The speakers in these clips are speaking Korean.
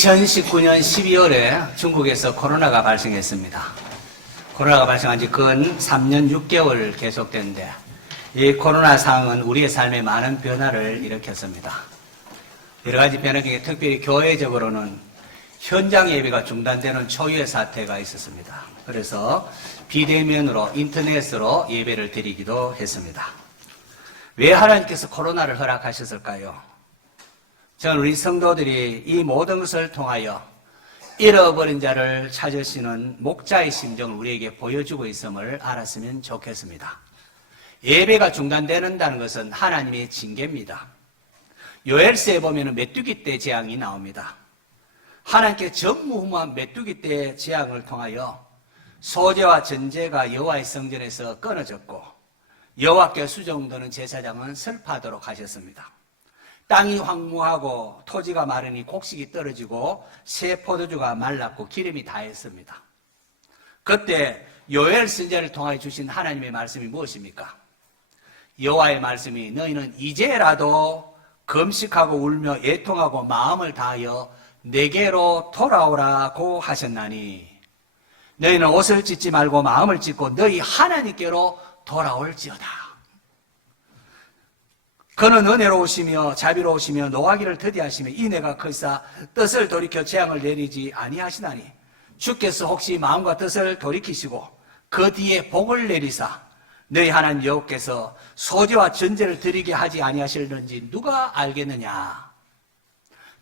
2019년 12월에 중국에서 코로나가 발생했습니다. 코로나가 발생한 지 근 3년 6개월 계속됐는데 이 코로나 상황은 우리의 삶에 많은 변화를 일으켰습니다. 여러 가지 변화 중에 특별히 교회적으로는 현장 예배가 중단되는 초유의 사태가 있었습니다. 그래서 비대면으로 인터넷으로 예배를 드리기도 했습니다. 왜 하나님께서 코로나를 허락하셨을까요? 저는 우리 성도들이 이 모든 것을 통하여 잃어버린 자를 찾으시는 목자의 심정을 우리에게 보여주고 있음을 알았으면 좋겠습니다. 예배가 중단된다는 것은 하나님의 징계입니다. 요엘서에 보면 메뚜기 떼 재앙이 나옵니다. 하나님께 전무후무한 메뚜기 떼 재앙을 통하여 소재와 전제가 여호와의 성전에서 끊어졌고 여호와께 수종드는 제사장은 슬퍼하도록 하셨습니다. 땅이 황무하고 토지가 마르니 곡식이 떨어지고 새 포도주가 말랐고 기름이 다했습니다. 그때 요엘 선지자를 통하여 주신 하나님의 말씀이 무엇입니까? 여호와의 말씀이 너희는 이제라도 금식하고 울며 애통하고 마음을 다하여 내게로 돌아오라고 하셨나니 너희는 옷을 찢지 말고 마음을 찢고 너희 하나님께로 돌아올지어다. 그는 은혜로우시며 자비로우시며 노하기를 더디하시며 이내가 크사 뜻을 돌이켜 재앙을 내리지 아니하시나니 주께서 혹시 마음과 뜻을 돌이키시고 그 뒤에 복을 내리사 너희 하나님 여호와께서 소재와 전제를 드리게 하지 아니하실는지 누가 알겠느냐.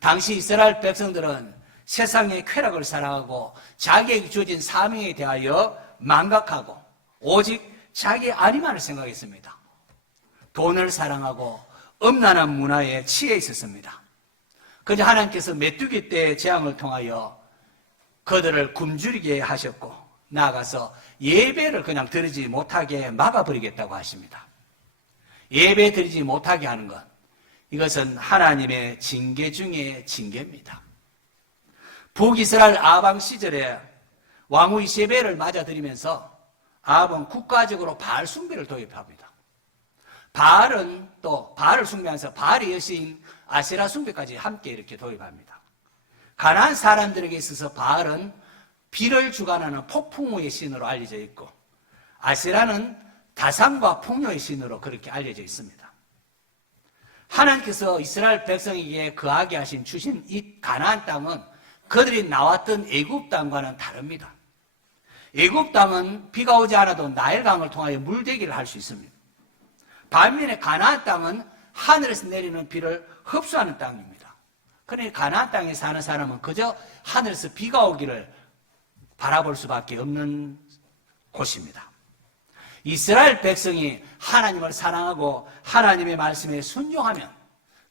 당시 이스라엘 백성들은 세상의 쾌락을 사랑하고 자기에게 주어진 사명에 대하여 망각하고 오직 자기의 안위만을 생각했습니다. 돈을 사랑하고 음란한 문화에 취해 있었습니다. 그저 하나님께서 메뚜기 떼의 재앙을 통하여 그들을 굶주리게 하셨고 나아가서 예배를 그냥 드리지 못하게 막아버리겠다고 하십니다. 예배 드리지 못하게 하는 것, 이것은 하나님의 징계 중에 징계입니다. 북이스라엘 아방 시절에 왕후 이세벨을 맞아들이면서 아합은 국가적으로 바알 숭배를 도입합니다. 바알은 또 바알을 숭배하면서 바알의 여신 아세라 숭배까지 함께 이렇게 도입합니다. 가나안 사람들에게 있어서 바알은 비를 주관하는 폭풍우의 신으로 알려져 있고 아세라는 다산과 풍요의 신으로 그렇게 알려져 있습니다. 하나님께서 이스라엘 백성에게 거하게 주신 이 가나안 땅은 그들이 나왔던 애굽 땅과는 다릅니다. 애굽 땅은 비가 오지 않아도 나일강을 통하여 물대기를 할 수 있습니다. 반면에 가나안 땅은 하늘에서 내리는 비를 흡수하는 땅입니다. 그러니 가나안 땅에 사는 사람은 그저 하늘에서 비가 오기를 바라볼 수밖에 없는 곳입니다. 이스라엘 백성이 하나님을 사랑하고 하나님의 말씀에 순종하면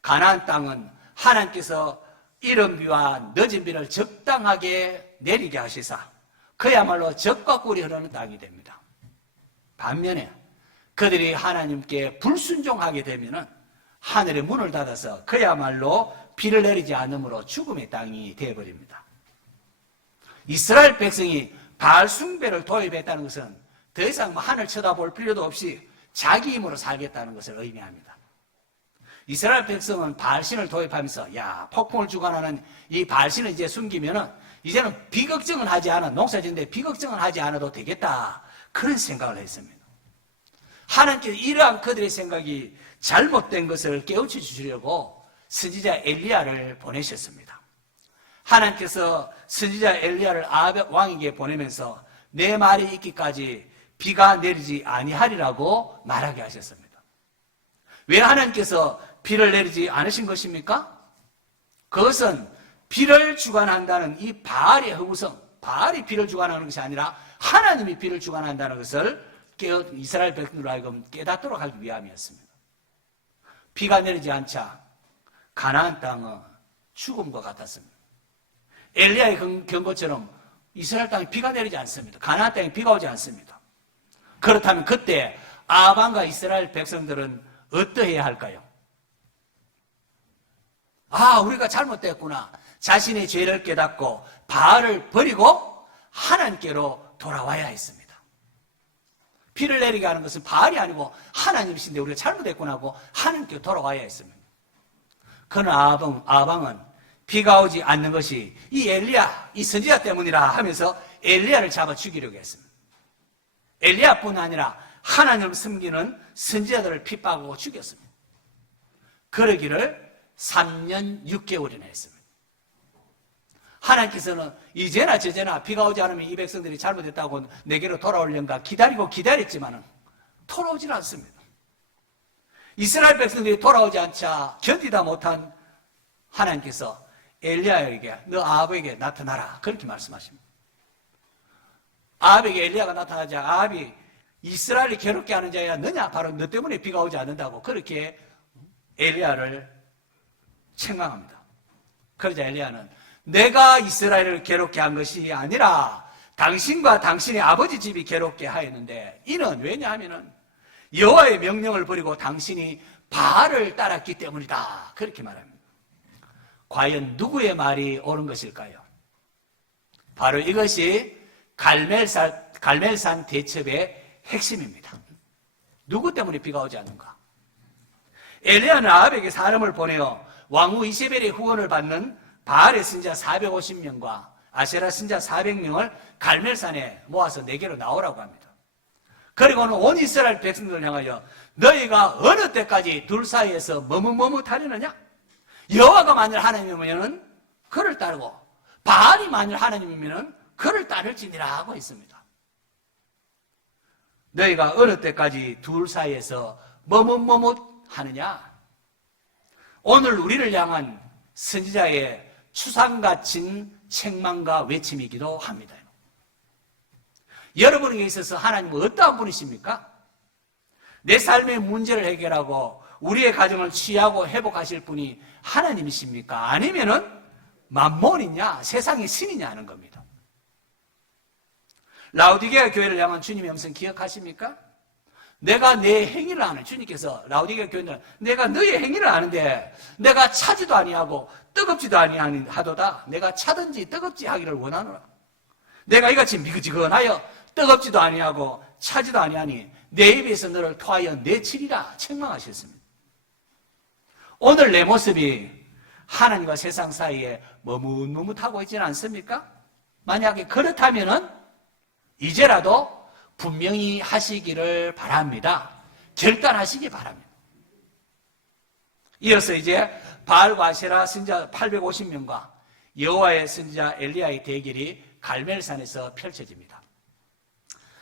가나안 땅은 하나님께서 이른 비와 늦은 비를 적당하게 내리게 하시사 그야말로 젖과 꿀이 흐르는 땅이 됩니다. 반면에 그들이 하나님께 불순종하게 되면 하늘의 문을 닫아서 그야말로 비를 내리지 않으므로 죽음의 땅이 되어버립니다. 이스라엘 백성이 바알 숭배를 도입했다는 것은 더 이상 하늘 쳐다볼 필요도 없이 자기 힘으로 살겠다는 것을 의미합니다. 이스라엘 백성은 바알신을 도입하면서 폭풍을 주관하는 이 바알신을 이제 숨기면은 이제는 비 걱정은 하지 않아, 농사 짓는데 비 걱정은 하지 않아도 되겠다, 그런 생각을 했습니다. 하나님께서 이러한 그들의 생각이 잘못된 것을 깨우쳐 주시려고 선지자 엘리야를 보내셨습니다. 하나님께서 선지자 엘리야를 아합 왕에게 보내면서 내 말이 있기까지 비가 내리지 아니하리라고 말하게 하셨습니다. 왜 하나님께서 비를 내리지 않으신 것입니까? 그것은 비를 주관한다는 이 바알의 허구성, 바알이 비를 주관하는 것이 아니라 하나님이 비를 주관한다는 것을 이스라엘 백성으로 하여금 깨닫도록 하기 위함이었습니다. 비가 내리지 않자 가나안 땅은 죽음과 같았습니다. 엘리야의 경고처럼 이스라엘 땅에 비가 내리지 않습니다. 가나안 땅에 비가 오지 않습니다. 그렇다면 그때 아방과 이스라엘 백성들은 어떠해야 할까요? 우리가 잘못됐구나. 자신의 죄를 깨닫고 바알을 버리고 하나님께로 돌아와야 했습니다. 비를 내리게 하는 것은 바알이 아니고 하나님이신데 우리가 잘못했구나 하고 하나님께 돌아와야 했습니다. 그러나 아방은 비가 오지 않는 것이 이 엘리야, 이 선지자 때문이라 하면서 엘리야를 잡아 죽이려고 했습니다. 엘리야뿐 아니라 하나님을 섬기는 선지자들을 핍박하고 죽였습니다. 그러기를 3년 6개월이나 했습니다. 하나님께서는 이제나 저제나 비가 오지 않으면 이 백성들이 잘못했다고 내게로 돌아오려는가 기다렸지만 돌아오질 않습니다. 이스라엘 백성들이 돌아오지 않자 견디다 못한 하나님께서 엘리야에게 너 아합에게 나타나라 그렇게 말씀하십니다. 아합에게 엘리야가 나타나자 아합이 이스라엘을 괴롭게 하는 자야 너냐? 바로 너 때문에 비가 오지 않는다고 그렇게 엘리야를 책망합니다. 그러자 엘리야는 내가 이스라엘을 괴롭게 한 것이 아니라 당신과 당신의 아버지 집이 괴롭게 하였는데 이는 왜냐하면 여호와의 명령을 버리고 당신이 바알을 따랐기 때문이다 그렇게 말합니다. 과연 누구의 말이 옳은 것일까요? 바로 이것이 갈멜산 대첩의 핵심입니다. 누구 때문에 비가 오지 않는가? 엘리야는 아합에게 사람을 보내어 왕후 이세벨의 후원을 받는 바알의 선지자 450명과 아세라 선지자 400명을 갈멜산에 모아서 내게로 나오라고 합니다. 그리고는 온 이스라엘 백성들을 향하여 너희가 어느 때까지 둘 사이에서 머뭇머뭇하려느냐? 여호와가 만일 하나님이면 그를 따르고 바알이 만일 하나님이면 그를 따를지니라 하고 있습니다. 너희가 어느 때까지 둘 사이에서 머뭇머뭇하느냐? 오늘 우리를 향한 선지자의 추상같은 책망과 외침이기도 합니다. 여러분에게 있어서 하나님은 어떠한 분이십니까? 내 삶의 문제를 해결하고 우리의 가정을 취하고 회복하실 분이 하나님이십니까? 아니면은 만몬이냐 세상의 신이냐 하는 겁니다. 라오디게아 교회를 향한 주님의 음성 기억하십니까? 내가 내 행위를 아는 주님께서 라오디게아 교회는 내가 너의 행위를 아는데 내가 차지도 아니하고 뜨겁지도 아니하도다. 내가 차든지 뜨겁지 하기를 원하노라. 내가 이같이 미지근하여 뜨겁지도 아니하고 차지도 아니하니 내 입에서 너를 토하여 내치리라 책망하셨습니다. 오늘 내 모습이 하나님과 세상 사이에 머뭇머뭇하고 있지는 않습니까? 만약에 그렇다면은 이제라도 분명히 하시기를 바랍니다. 결단하시기 바랍니다. 이어서 이제 바알과 아세라 선지자 850명과 여호와의 선지자 엘리야의 대결이 갈멜산에서 펼쳐집니다.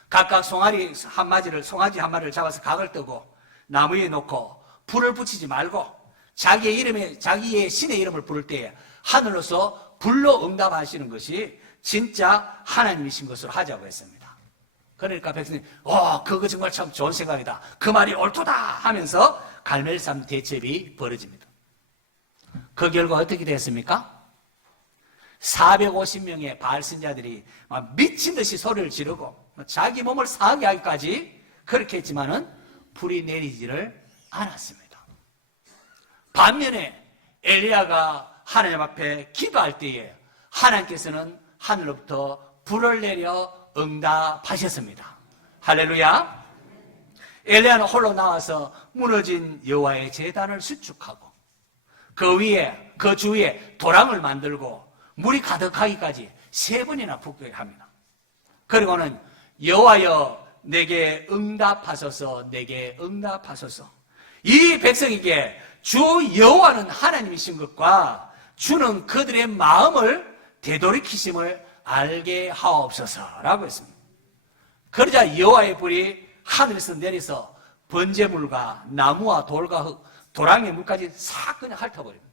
각각 송아지 한 마리를 잡아서 각을 뜨고 나무에 놓고 불을 붙이지 말고 자기의 신의 이름을 부를 때에 하늘로서 불로 응답하시는 것이 진짜 하나님이신 것으로 하자고 했습니다. 그러니까 백성이 그거 정말 참 좋은 생각이다. 그 말이 옳도다 하면서 갈멜산 대첩이 벌어집니다. 그 결과 어떻게 됐습니까? 450명의 바알 선지자들이 미친 듯이 소리를 지르고 자기 몸을 상하게 하기까지 그렇게 했지만은 불이 내리지를 않았습니다. 반면에 엘리야가 하나님 앞에 기도할 때에 하나님께서는 하늘로부터 불을 내려 응답하셨습니다. 할렐루야. 엘리야는 홀로 나와서 무너진 여호와의 제단을 수축하고 그 주위에 도랑을 만들고 물이 가득하기까지 3번이나 붓게 합니다. 그리고는 여호와여 내게 응답하소서 내게 응답하소서. 이 백성에게 주 여호와는 하나님이신 것과 주는 그들의 마음을 되돌이키심을 알게 하옵소서라고 했습니다. 그러자 여호와의 불이 하늘에서 내려서 번제물과 나무와 돌과 흙, 도랑의 물까지 싹 그냥 핥아버립니다.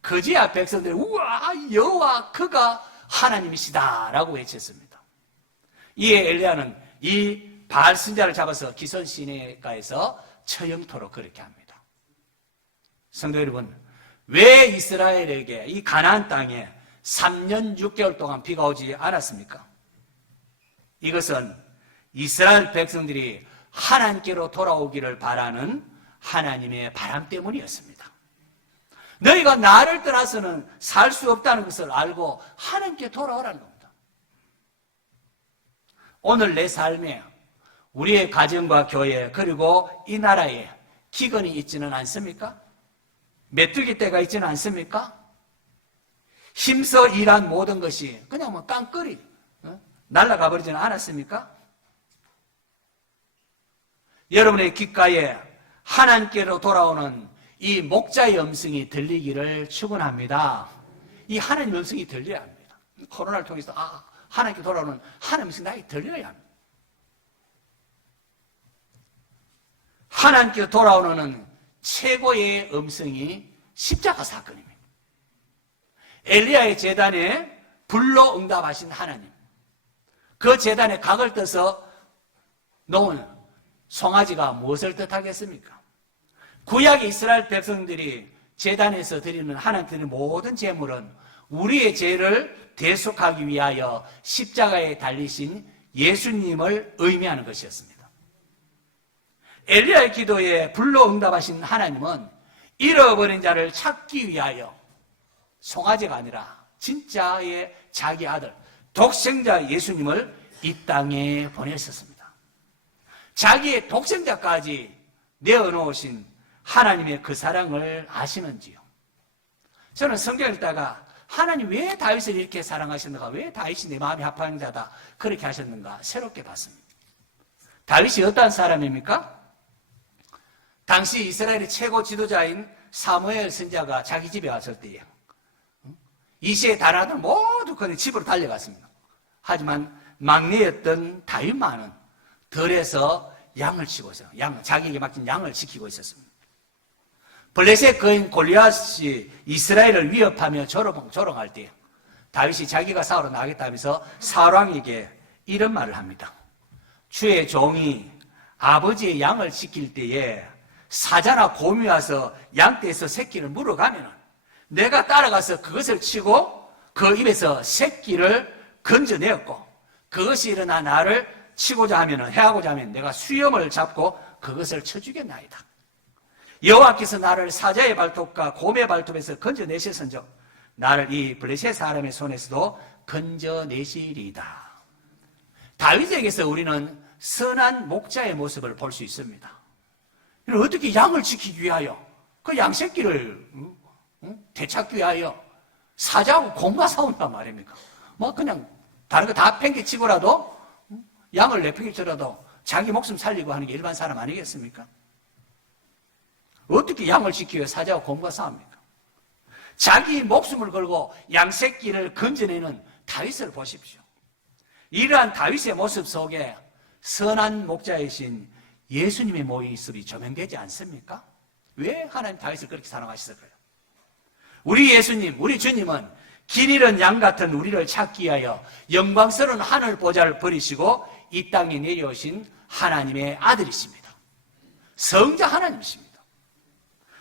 그제야 백성들이 우와 여호와 그가 하나님이시다라고 외쳤습니다. 이에 엘리야는 이 바알 선지자를 잡아서 기손 시내가에서 처형토록 그렇게 합니다. 성도 여러분, 왜 이스라엘에게 이 가나안 땅에 3년 6개월 동안 비가 오지 않았습니까? 이것은 이스라엘 백성들이 하나님께로 돌아오기를 바라는 하나님의 바람 때문이었습니다. 너희가 나를 떠나서는 살 수 없다는 것을 알고 하나님께 돌아오라는 겁니다. 오늘 내 삶에 우리의 가정과 교회 그리고 이 나라에 기근이 있지는 않습니까? 메뚜기 떼가 있지는 않습니까? 힘써 일한 모든 것이 그냥 뭐 깡거리 날아가 버리지는 않았습니까? 여러분의 귓가에 하나님께로 돌아오는 이 목자의 음성이 들리기를 축원합니다. 이 하나님의 음성이 들려야 합니다. 코로나를 통해서 하나님께 돌아오는 하나님의 음성이 나에게 들려야 합니다. 하나님께 돌아오는 최고의 음성이 십자가 사건입니다. 엘리야의 제단에 불로 응답하신 하나님, 그 제단에 각을 떠서 놓은 송아지가 무엇을 뜻하겠습니까? 구약의 이스라엘 백성들이 제단에서 드리는 하나님께는 모든 제물은 우리의 죄를 대속하기 위하여 십자가에 달리신 예수님을 의미하는 것이었습니다. 엘리야의 기도에 불로 응답하신 하나님은 잃어버린 자를 찾기 위하여 송아지가 아니라 진짜의 자기 아들 독생자 예수님을 이 땅에 보내셨습니다. 자기의 독생자까지 내어놓으신 하나님의 그 사랑을 아시는지요? 저는 성경 읽다가 하나님 왜 다윗을 이렇게 사랑하셨는가, 왜 다윗이 내 마음이 합하는 자다 그렇게 하셨는가 새롭게 봤습니다. 다윗이 어떤 사람입니까? 당시 이스라엘의 최고 지도자인 사무엘 선지자가 자기 집에 왔을 때에 이시의 다른 아들 모두 그의 집으로 달려갔습니다. 하지만 막내였던 다윗만은 들에서 양을 치고 있어요. 자기에게 맡긴 양을 지키고 있었습니다. 블레셋 거인 골리앗이 이스라엘을 위협하며 조롱할 때 다윗이 자기가 싸우러 나가겠다면서 사울왕에게 이런 말을 합니다. 주의 종이 아버지의 양을 지킬 때에 사자나 곰이 와서 양떼에서 새끼를 물어가면 내가 따라가서 그것을 치고 그 입에서 새끼를 건져내었고 그것이 일어나 나를 치고자 하면 해하고자 하면 내가 수염을 잡고 그것을 쳐주겠나이다. 여호와께서 나를 사자의 발톱과 곰의 발톱에서 건져내셨은즉 나를 이 블레셋 사람의 손에서도 건져내시리이다. 다윗에게서 우리는 선한 목자의 모습을 볼 수 있습니다. 어떻게 양을 지키기 위하여 그 양새끼를 되찾기 위하여 사자하고 곰과 싸운단 말입니까? 뭐 그냥 다른 거 다 팽개치고라도 양을 내팽개쳐라도 자기 목숨 살리고 하는 게 일반 사람 아니겠습니까? 어떻게 양을 지키기 위해 사자와 곰과 싸웁니까? 자기 목숨을 걸고 양새끼를 건져내는 다윗을 보십시오. 이러한 다윗의 모습 속에 선한 목자이신 예수님의 모습이 조명되지 않습니까? 왜 하나님 다윗을 그렇게 사랑하셨을까요? 우리 예수님, 우리 주님은 길 잃은 양 같은 우리를 찾기 위하여 영광스러운 하늘 보좌를 버리시고 이 땅에 내려오신 하나님의 아들이십니다. 성자 하나님이십니다.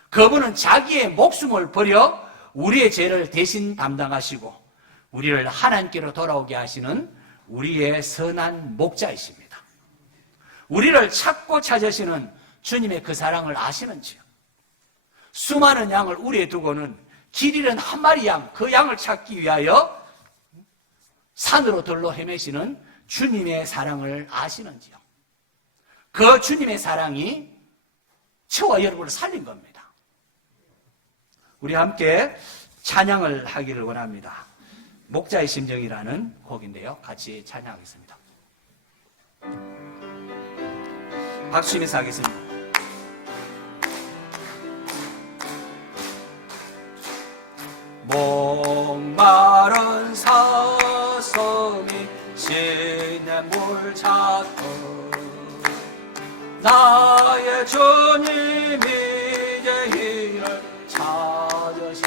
그분은 자기의 목숨을 버려 우리의 죄를 대신 담당하시고 우리를 하나님께로 돌아오게 하시는 우리의 선한 목자이십니다. 우리를 찾고 찾으시는 주님의 그 사랑을 아시는지요? 수많은 양을 우리에 두고는 길 잃은 한 마리 양, 그 양을 찾기 위하여 산으로 들로 헤매시는 주님의 사랑을 아시는지요? 그 주님의 사랑이 저와 여러분을 살린 겁니다. 우리 함께 찬양을 하기를 원합니다. 목자의 심정이라는 곡인데요. 같이 찬양하겠습니다. 박수 치면서 하겠습니다. 목마른 사슴이 시냇물 찾고 나의 주님이 이제 이를 찾으셨도다.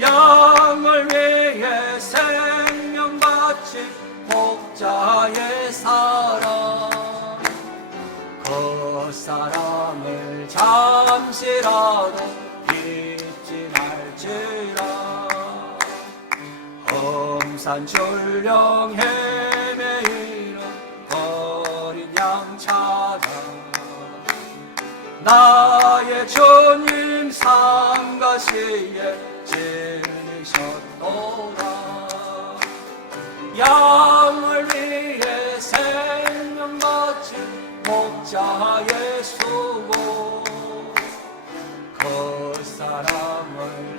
양을 위해 생명 바친 목자의 사랑, 그 사랑을 잠시라도 잊지 말지라. 험산출령 헤매이는 어린 양 찾아 나의 주님 상가시에 지니셨도다. 양을 위해 생명 바친 목자의 수고, 그 사랑을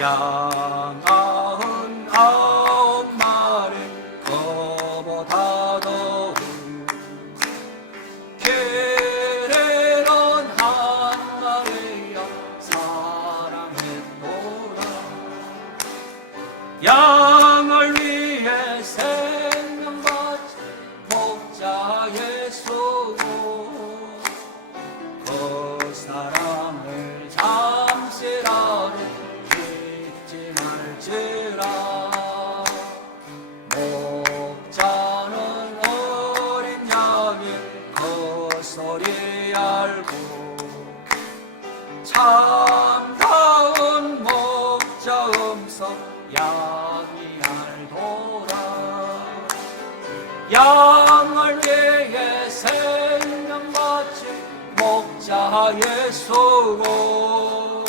양 99마리 그보다도 게레는 한 마리야 사랑했노라. 양을 위해 생명 바친 목자 예수, 그 사랑을 잠시라도 잊지 말지라. 목자는 어린 양의 그 소리 알고 참다운 목자 음성 양이 알도라. 양을 위해 생명 바친 목자 예수고,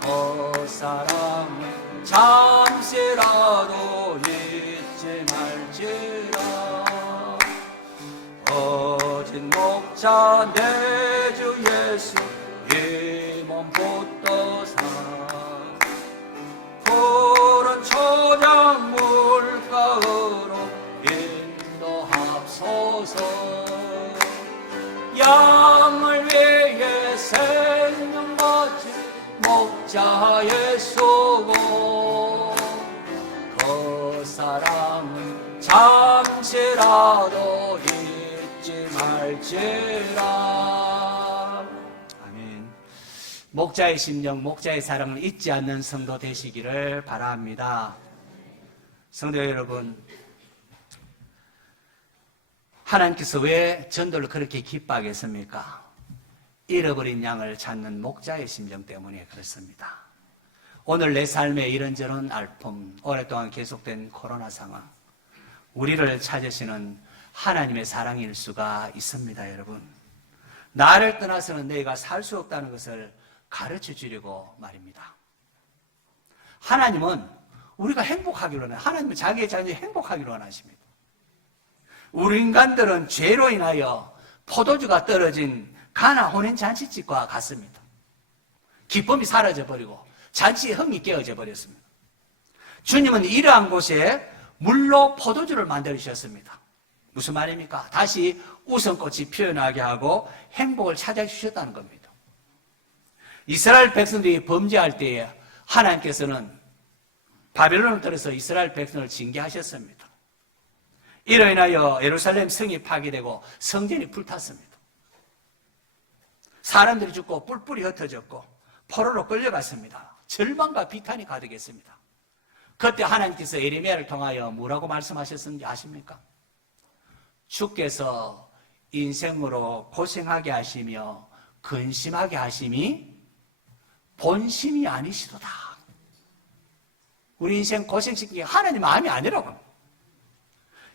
그 사랑을 잠시라도 잊지 말지라. 어진 목자 내 주 예수 이 몸 붙드사 푸른 초장 물가으로 인도합소서. 양을 위해 생명 바친 목자 예수고, 그 사랑을 잠시라도 잊지 말지라. 아멘. 목자의 심령, 목자의 사랑을 잊지 않는 성도 되시기를 바랍니다. 성도 여러분, 하나님께서 왜 전도를 그렇게 기뻐하겠습니까? 잃어버린 양을 찾는 목자의 심정 때문에 그렇습니다. 오늘 내 삶의 이런저런 아픔, 오랫동안 계속된 코로나 상황, 우리를 찾으시는 하나님의 사랑일 수가 있습니다. 여러분, 나를 떠나서는 내가 살 수 없다는 것을 가르쳐 주려고 말입니다. 하나님은 우리가 행복하기로 원해요. 하나님은 자기의 자녀이 행복하기로 원하십니다. 우리 인간들은 죄로 인하여 포도주가 떨어진 가나 혼인잔치집과 같습니다. 기쁨이 사라져버리고 잔치의 흥이 깨어져 버렸습니다. 주님은 이러한 곳에 물로 포도주를 만들으셨습니다. 무슨 말입니까? 다시 웃음꽃이 피어나게 하고 행복을 찾아주셨다는 겁니다. 이스라엘 백성들이 범죄할 때에 하나님께서는 바벨론을 들어서 이스라엘 백성을 징계하셨습니다. 이로 인하여 예루살렘 성이 파괴되고 성전이 불탔습니다. 사람들이 죽고 뿔뿔이 흩어졌고 포로로 끌려갔습니다. 절망과 비탄이 가득했습니다. 그때 하나님께서 예레미야를 통하여 뭐라고 말씀하셨는지 아십니까? 주께서 인생으로 고생하게 하시며 근심하게 하심이 본심이 아니시도다. 우리 인생 고생시키기 하나님 마음이 아니라고.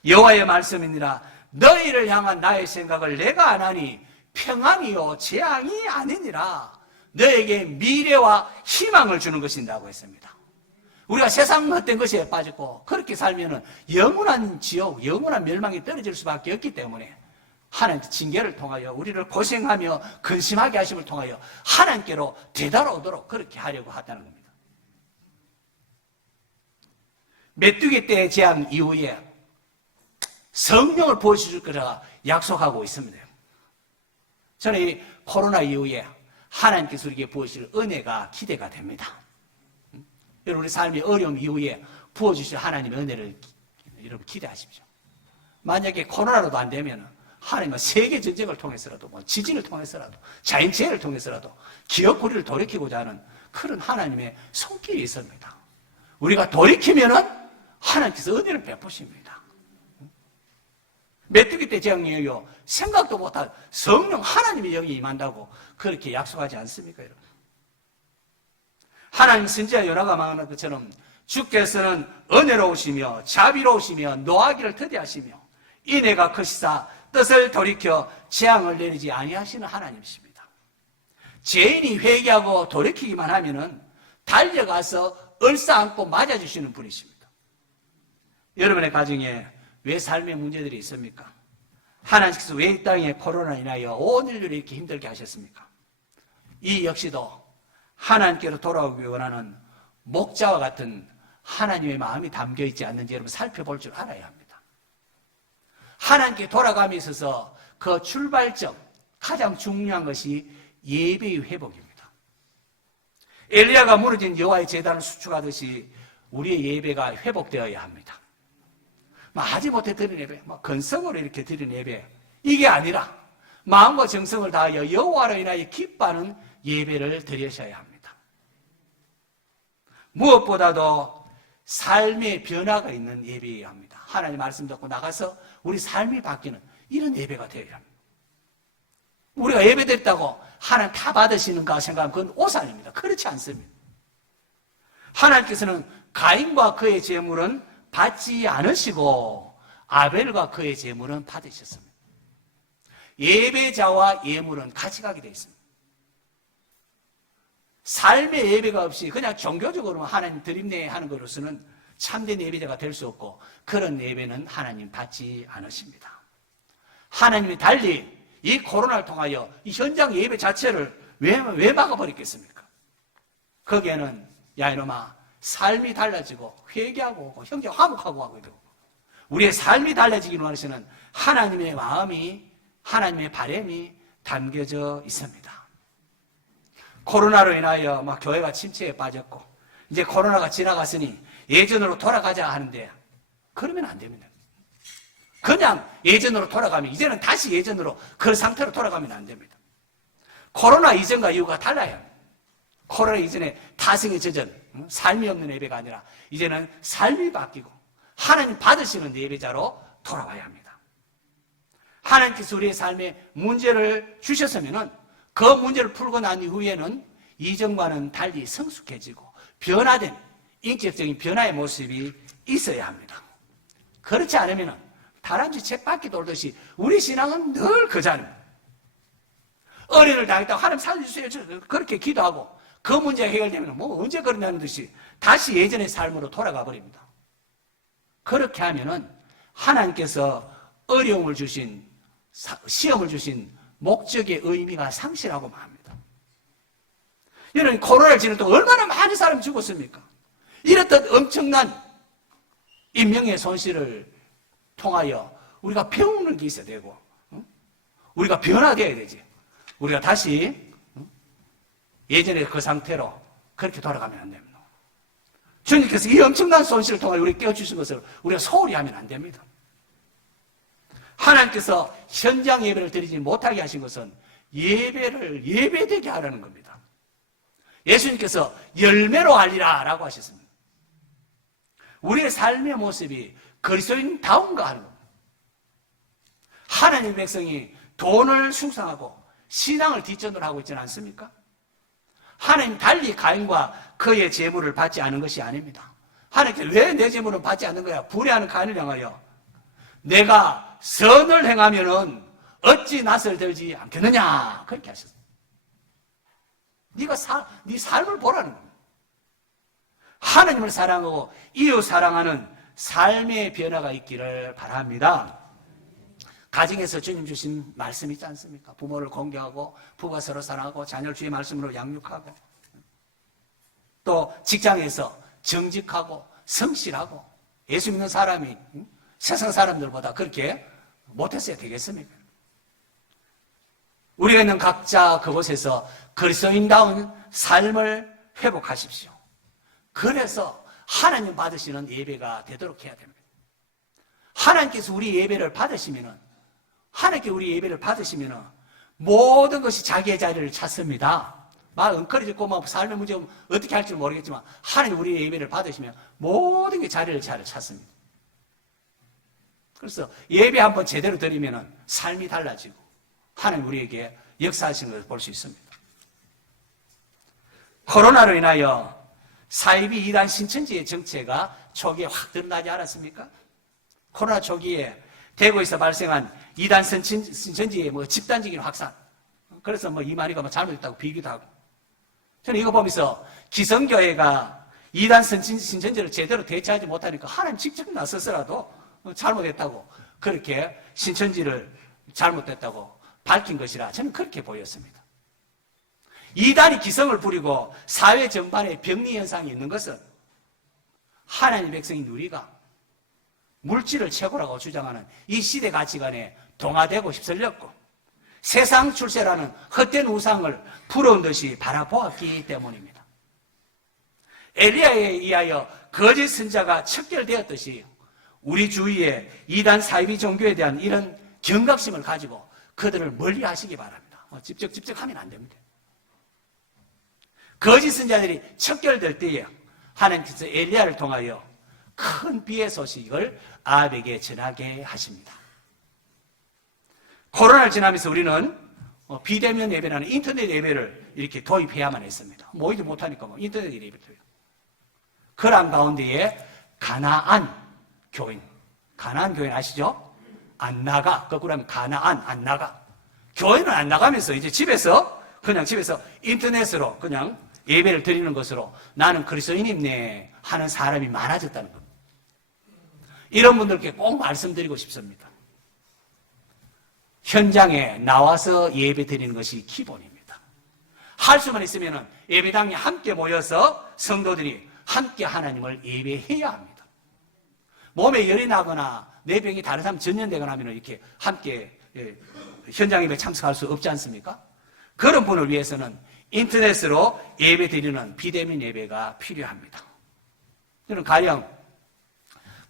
여호와의 말씀이니라. 너희를 향한 나의 생각을 내가 안 하니 평안이요 재앙이 아니니라. 너에게 미래와 희망을 주는 것인다고 했습니다. 우리가 세상 헛된 것에 빠졌고 그렇게 살면 영원한 지옥, 영원한 멸망이 떨어질 수밖에 없기 때문에 하나님의 징계를 통하여 우리를 고생하며 근심하게 하심을 통하여 하나님께로 되돌아오도록 그렇게 하려고 하다는 겁니다. 메뚜기 떼의 재앙 이후에 성령을 부어주실 거라 약속하고 있습니다. 저는 이 코로나 이후에 하나님께서 우리에게 부어주실 은혜가 기대가 됩니다. 여러분, 우리 삶의 어려움 이후에 부어주실 하나님의 은혜를 여러분 기대하십시오. 만약에 코로나로도 안 되면 하나님은 세계 전쟁을 통해서라도 지진을 통해서라도 자연재해를 통해서라도 기업고리를 돌이키고자 하는 그런 하나님의 손길이 있습니다. 우리가 돌이키면은 하나님께서 은혜를 베푸십니다. 메뚜기 떼 재앙이에요. 생각도 못한 성령 하나님의 영이 임한다고 그렇게 약속하지 않습니까, 여러분? 하나님 선지자 요나가 말하는 것처럼 주께서는 은혜로우시며 자비로우시며 노하기를 더디하시며 인애가 크시사 뜻을 돌이켜 재앙을 내리지 아니하시는 하나님이십니다. 죄인이 회개하고 돌이키기만 하면은 달려가서 얼싸안고 맞아주시는 분이십니다. 여러분의 가정에 왜 삶의 문제들이 있습니까? 하나님께서 왜 이 땅에 코로나 인하여 온 인류를 이렇게 힘들게 하셨습니까? 이 역시도 하나님께로 돌아오기 원하는 목자와 같은 하나님의 마음이 담겨 있지 않는지 여러분 살펴볼 줄 알아야 합니다. 하나님께 돌아감에 있어서 그 출발점, 가장 중요한 것이 예배의 회복입니다. 엘리야가 무너진 여호와의 제단을 수축하듯이 우리의 예배가 회복되어야 합니다. 하지 못해 드린 예배, 건성으로 이렇게 드린 예배, 이게 아니라 마음과 정성을 다하여 여호와로 인하여 기뻐하는 예배를 드리셔야 합니다. 무엇보다도 삶의 변화가 있는 예배여야 합니다. 하나님 말씀 듣고 나가서 우리 삶이 바뀌는 이런 예배가 되어야 합니다. 우리가 예배됐다고 하나님 다 받으시는가 생각하면 그건 오산입니다. 그렇지 않습니다. 하나님께서는 가인과 그의 제물은 받지 않으시고 아벨과 그의 제물은 받으셨습니다. 예배자와 예물은 같이 가게 되어 있습니다. 삶의 예배가 없이 그냥 종교적으로 하나님 드립네 하는 것으로서는 참된 예배자가 될 수 없고 그런 예배는 하나님 받지 않으십니다. 하나님이 달리 이 코로나를 통하여 이 현장 예배 자체를 왜 막아버렸겠습니까? 거기에는 야 이놈아 삶이 달라지고 회개하고 오고 형제 화목하고 하고 이러고 우리의 삶이 달라지기를 원하시는 하나님의 마음이 하나님의 바람이 담겨져 있습니다. 코로나로 인하여 막 교회가 침체에 빠졌고 이제 코로나가 지나갔으니 예전으로 돌아가자 하는데 그러면 안 됩니다. 그냥 예전으로 돌아가면 이제는 다시 예전으로 그 상태로 돌아가면 안 됩니다. 코로나 이전과 이후가 달라요. 코로나 이전에 타성에 젖은 삶이 없는 예배가 아니라 이제는 삶이 바뀌고 하나님 받으시는 예배자로 돌아와야 합니다. 하나님께서 우리의 삶에 문제를 주셨으면 그 문제를 풀고 난 이후에는 이전과는 달리 성숙해지고 변화된 인격적인 변화의 모습이 있어야 합니다. 그렇지 않으면 다람쥐 책바퀴 돌듯이 우리 신앙은 늘 그 자리입니다. 어린을 당했다고 하나님 살려주세요 그렇게 기도하고 그 문제가 해결되면 언제 그러냐는 듯이 다시 예전의 삶으로 돌아가 버립니다. 그렇게 하면은 하나님께서 어려움을 주신 시험을 주신 목적의 의미가 상실하고 맙니다. 여러분 코로나를 지낼 동안 얼마나 많은 사람이 죽었습니까? 이렇듯 엄청난 인명의 손실을 통하여 우리가 배우는 게 있어야 되고 우리가 변화되어야 되지. 우리가 다시 예전의 그 상태로 그렇게 돌아가면 안 됩니다. 주님께서 이 엄청난 손실을 통하여 우리에게 깨워주신 것을 우리가 소홀히 하면 안 됩니다. 하나님께서 현장 예배를 드리지 못하게 하신 것은 예배를 예배되게 하라는 겁니다. 예수님께서 열매로 알리라 라고 하셨습니다. 우리의 삶의 모습이 그리스도인다운가 하는 겁니다. 하나님의 백성이 돈을 숭상하고 신앙을 뒷전으로 하고 있지는 않습니까? 하나님 달리 가인과 그의 재물을 받지 않은 것이 아닙니다. 하나님께서 왜 내 재물은 받지 않는 거야? 불의하는 가인을 향하여 내가 선을 행하면은 어찌 낯을 들지 않겠느냐 그렇게 하셨어요. 네 삶을 보라는 겁니다. 하나님을 사랑하고 이웃 사랑하는 삶의 변화가 있기를 바랍니다. 가정에서 주님 주신 말씀 있지 않습니까? 부모를 공경하고 부부가 서로 사랑하고 자녀를 주의 말씀으로 양육하고 또 직장에서 정직하고 성실하고 예수 믿는 사람이 세상 사람들보다 그렇게 못했어야 되겠습니까? 우리가 있는 각자 그곳에서 그리스도인다운 삶을 회복하십시오. 그래서 하나님 받으시는 예배가 되도록 해야 됩니다. 하나님께서 우리 예배를 받으시면은 하나님께 우리 예배를 받으시면은 모든 것이 자기의 자리를 찾습니다. 막 엉클어졌고 막 삶의 문제 어떻게 할지 모르겠지만 하나님 우리 예배를 받으시면 모든 게 자리를 잘 찾습니다. 그래서 예배 한번 제대로 드리면은 삶이 달라지고 하나님 우리에게 역사하시는 것을 볼 수 있습니다. 코로나로 인하여 사이비 이단 신천지의 정체가 초기에 확 드러나지 않았습니까? 코로나 초기에 대구에서 발생한 이단 신천지의 집단적인 확산. 그래서 이만희가 잘못했다고 비기도 하고. 저는 이거 보면서 기성교회가 이단 신천지를 제대로 대처하지 못하니까 하나님 직접 나서서라도 잘못했다고 그렇게 신천지를 잘못했다고 밝힌 것이라 저는 그렇게 보였습니다. 이단이 기성을 부리고 사회 전반에 병리 현상이 있는 것은 하나님 백성이 누리가 물질을 최고라고 주장하는 이 시대 가치관에 동화되고 휩쓸렸고 세상 출세라는 헛된 우상을 부러운 듯이 바라보았기 때문입니다. 엘리야에 의하여 거짓 선자가 척결되었듯이 우리 주위에 이단 사이비 종교에 대한 이런 경각심을 가지고 그들을 멀리 하시기 바랍니다. 직접 하면 안 됩니다. 거짓 선자들이 척결될 때에 하나님께서 엘리야를 통하여 큰 비의 소식을 아합에게 전하게 하십니다. 코로나를 지나면서 우리는 비대면 예배라는 인터넷 예배를 이렇게 도입해야만 했습니다. 모이지 못하니까 인터넷 예배를 해요. 그런 가운데에 가나안 교인 아시죠? 안 나가. 거꾸로 하면 가나안 안 나가. 교회는 안 나가면서 이제 집에서 인터넷으로 그냥 예배를 드리는 것으로 나는 그리스도인이네 하는 사람이 많아졌다는 겁니다. 이런 분들께 꼭 말씀드리고 싶습니다. 현장에 나와서 예배 드리는 것이 기본입니다. 할 수만 있으면 예배당에 함께 모여서 성도들이 함께 하나님을 예배해야 합니다. 몸에 열이 나거나 내 병이 다른 사람 전염되거나 하면 이렇게 함께 현장 예배에 참석할 수 없지 않습니까? 그런 분을 위해서는 인터넷으로 예배 드리는 비대면 예배가 필요합니다. 저는 가령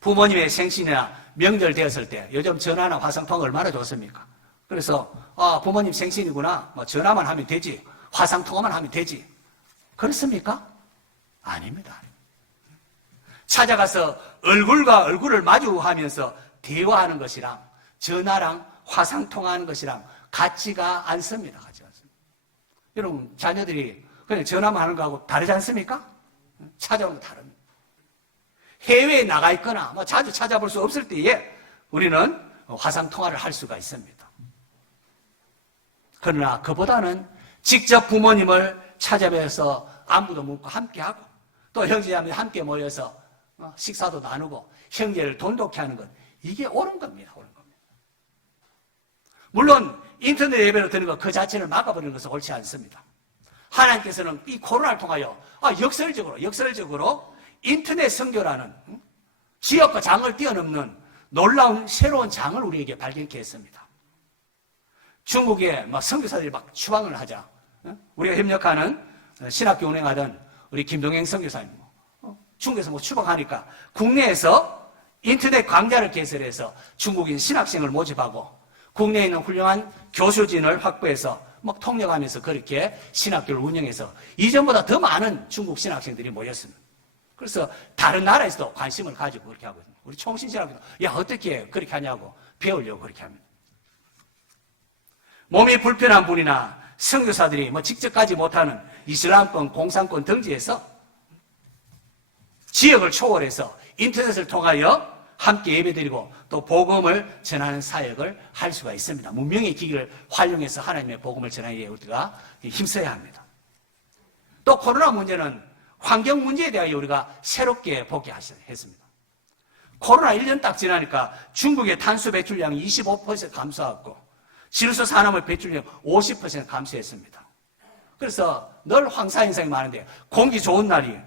부모님의 생신이나 명절 되었을 때 요즘 전화나 화상통화 얼마나 좋습니까? 그래서 부모님 생신이구나 전화만 하면 되지 화상통화만 하면 되지 그렇습니까? 아닙니다. 찾아가서 얼굴과 얼굴을 마주하면서 대화하는 것이랑 전화랑 화상통화하는 것이랑 같지가 않습니다. 여러분 자녀들이 그냥 전화만 하는 거하고 다르지 않습니까? 찾아오는 거 다릅니다. 해외에 나가 있거나 자주 찾아볼 수 없을 때에 우리는 화상통화를 할 수가 있습니다. 그러나 그보다는 직접 부모님을 찾아뵈서 안부도 묻고 함께하고 또 형제자매 함께 모여서 식사도 나누고 형제를 돈독히 하는 것 이게 옳은 겁니다. 옳은 겁니다. 물론 인터넷 예배를 드리는 것 그 자체를 막아버리는 것은 옳지 않습니다. 하나님께서는 이 코로나를 통하여 역설적으로 인터넷 선교라는 지역과 장을 뛰어넘는 놀라운 새로운 장을 우리에게 발견케 했습니다. 중국에 선교사들이 막 추방을 하자. 우리가 협력하는 신학교 운행하던 우리 김동행 선교사님 중국에서 추방하니까 국내에서 인터넷 강좌를 개설해서 중국인 신학생을 모집하고 국내에 있는 훌륭한 교수진을 확보해서 통역하면서 그렇게 신학교를 운영해서 이전보다 더 많은 중국 신학생들이 모였습니다. 그래서 다른 나라에서도 관심을 가지고 그렇게 하거든요. 우리 총신신학교도 어떻게 그렇게 하냐고 배우려고 그렇게 합니다. 몸이 불편한 분이나 선교사들이 직접 가지 못하는 이슬람권, 공산권 등지에서 지역을 초월해서 인터넷을 통하여 함께 예배드리고 또 복음을 전하는 사역을 할 수가 있습니다. 문명의 기기를 활용해서 하나님의 복음을 전하기에 우리가 힘써야 합니다. 또 코로나 문제는 환경 문제에 대하여 우리가 새롭게 보게 했습니다. 코로나 1년 딱 지나니까 중국의 탄소 배출량이 25% 감소하고 질소 산화물 배출량 50% 감소했습니다. 그래서 늘 황사 현상이 많은데 공기 좋은 날이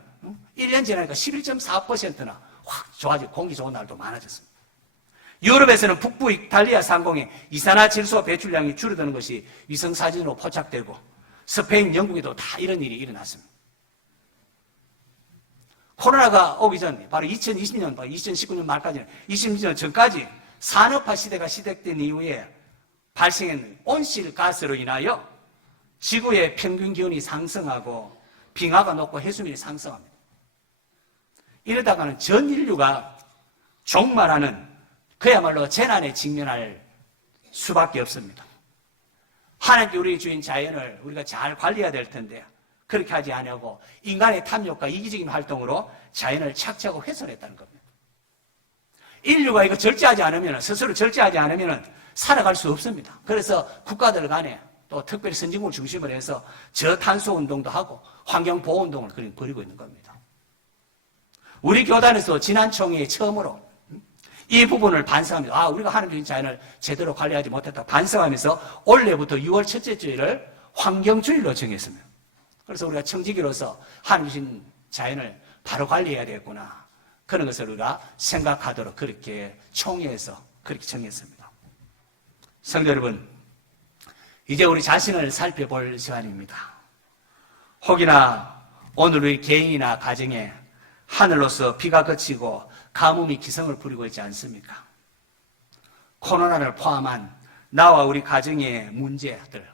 1년 지나니까 11.4%나 확 좋아지고 공기 좋은 날도 많아졌습니다. 유럽에서는 북부 이탈리아 상공에 이산화질소 배출량이 줄어드는 것이 위성사진으로 포착되고 스페인, 영국에도 다 이런 일이 일어났습니다. 코로나가 오기 전 바로 2020년, 2019년 말까지는 2020년 전까지 산업화 시대가 시작된 이후에 발생한 온실가스로 인하여 지구의 평균 기온이 상승하고 빙하가 녹고 해수면이 상승합니다. 이러다가는 전 인류가 종말하는 그야말로 재난에 직면할 수밖에 없습니다. 하나님께 우리 주인 자연을 우리가 잘 관리해야 될 텐데 그렇게 하지 아니하고 인간의 탐욕과 이기적인 활동으로 자연을 착취하고 훼손했다는 겁니다. 인류가 이거 절제하지 않으면 스스로 절제하지 않으면 살아갈 수 없습니다. 그래서 국가들 간에 또 특별히 선진국을 중심으로 해서 저탄소 운동도 하고 환경보호 운동을 벌이고 있는 겁니다. 우리 교단에서 지난 총회에 처음으로 이 부분을 반성합니다. 우리가 하나님의 자연을 제대로 관리하지 못했다 반성하면서 올해부터 6월 첫째 주일을 환경주일로 정했습니다. 그래서 우리가 청지기로서 하나님 주신 자연을 바로 관리해야 되겠구나. 그런 것을 우리가 생각하도록 그렇게 총회에서 그렇게 정했습니다. 성도 여러분, 이제 우리 자신을 살펴볼 시간입니다. 혹이나 오늘 우리 개인이나 가정에 하늘로서 비가 그치고 가뭄이 기성을 부리고 있지 않습니까? 코로나를 포함한 나와 우리 가정의 문제들,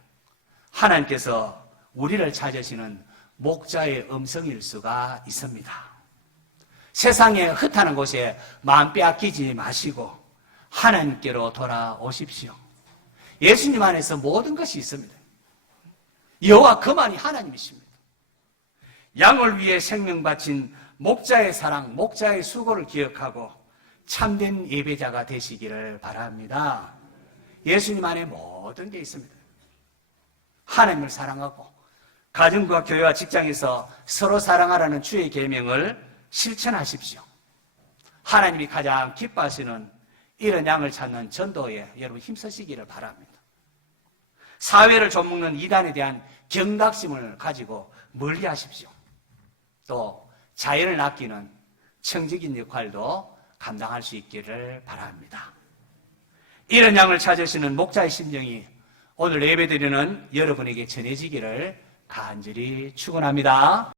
하나님께서 우리를 찾으시는 목자의 음성일 수가 있습니다. 세상에 흩하는 곳에 마음 빼앗기지 마시고 하나님께로 돌아오십시오. 예수님 안에서 모든 것이 있습니다. 여호와 그만이 하나님이십니다. 양을 위해 생명 바친 목자의 사랑, 목자의 수고를 기억하고 참된 예배자가 되시기를 바랍니다. 예수님 안에 모든 게 있습니다. 하나님을 사랑하고 가정과 교회와 직장에서 서로 사랑하라는 주의 계명을 실천하십시오. 하나님이 가장 기뻐하시는 이런 양을 찾는 전도에 여러분 힘쓰시기를 바랍니다. 사회를 좀먹는 이단에 대한 경각심을 가지고 멀리 하십시오. 또 자연을 아끼는 청지기인 역할도 감당할 수 있기를 바랍니다. 이런 양을 찾으시는 목자의 심정이 오늘 예배드리는 여러분에게 전해지기를 간절히 축원합니다.